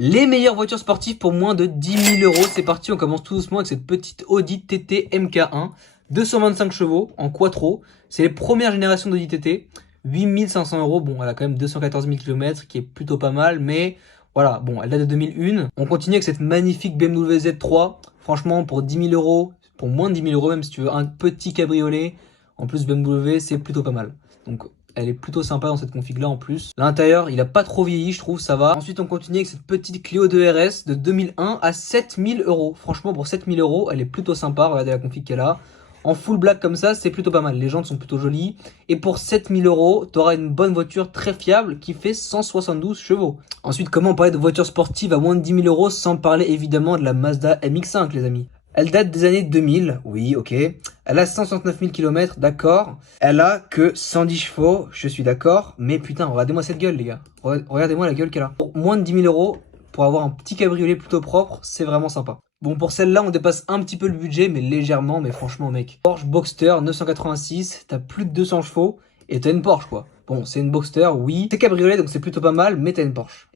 Les meilleures voitures sportives pour moins de 10 000 euros. C'est parti, on commence tout doucement avec cette petite Audi TT MK1. 225 chevaux en quattro. C'est les premières générations d'Audi TT. 8 500 euros. Bon, elle a quand même 214 000 km, qui est plutôt pas mal. Mais voilà, bon, elle date de 2001. On continue avec cette magnifique BMW Z3. Franchement, pour 10 000 euros, pour moins de 10 000 euros, même si tu veux un petit cabriolet, en plus BMW, c'est plutôt pas mal. Donc, elle est plutôt sympa dans cette config là en plus. L'intérieur, il a pas trop vieilli, je trouve, ça va. Ensuite, on continue avec cette petite Clio 2 RS de 2001 à 7 000 euros. Franchement, pour 7 000 euros, elle est plutôt sympa. Regardez la config qu'elle a. En full black comme ça, c'est plutôt pas mal. Les jantes sont plutôt jolies. Et pour 7 000 euros, tu auras une bonne voiture très fiable qui fait 172 chevaux. Ensuite, comment parler de voiture sportive à moins de 10 000 euros sans parler évidemment de la Mazda MX-5, les amis. Elle date des années 2000, oui, ok. Elle a 169 000 km, d'accord. Elle a que 110 chevaux, je suis d'accord. Mais putain, regardez-moi cette gueule, les gars. Regardez-moi la gueule qu'elle a. Pour moins de 10 000 euros, pour avoir un petit cabriolet plutôt propre, c'est vraiment sympa. Bon, pour celle-là, on dépasse un petit peu le budget, mais légèrement, mais franchement, mec. Porsche Boxster 986, t'as plus de 200 chevaux et t'as une Porsche, quoi. Bon, c'est une Boxster, oui. C'est cabriolet, donc c'est plutôt pas mal, mais t'as une Porsche.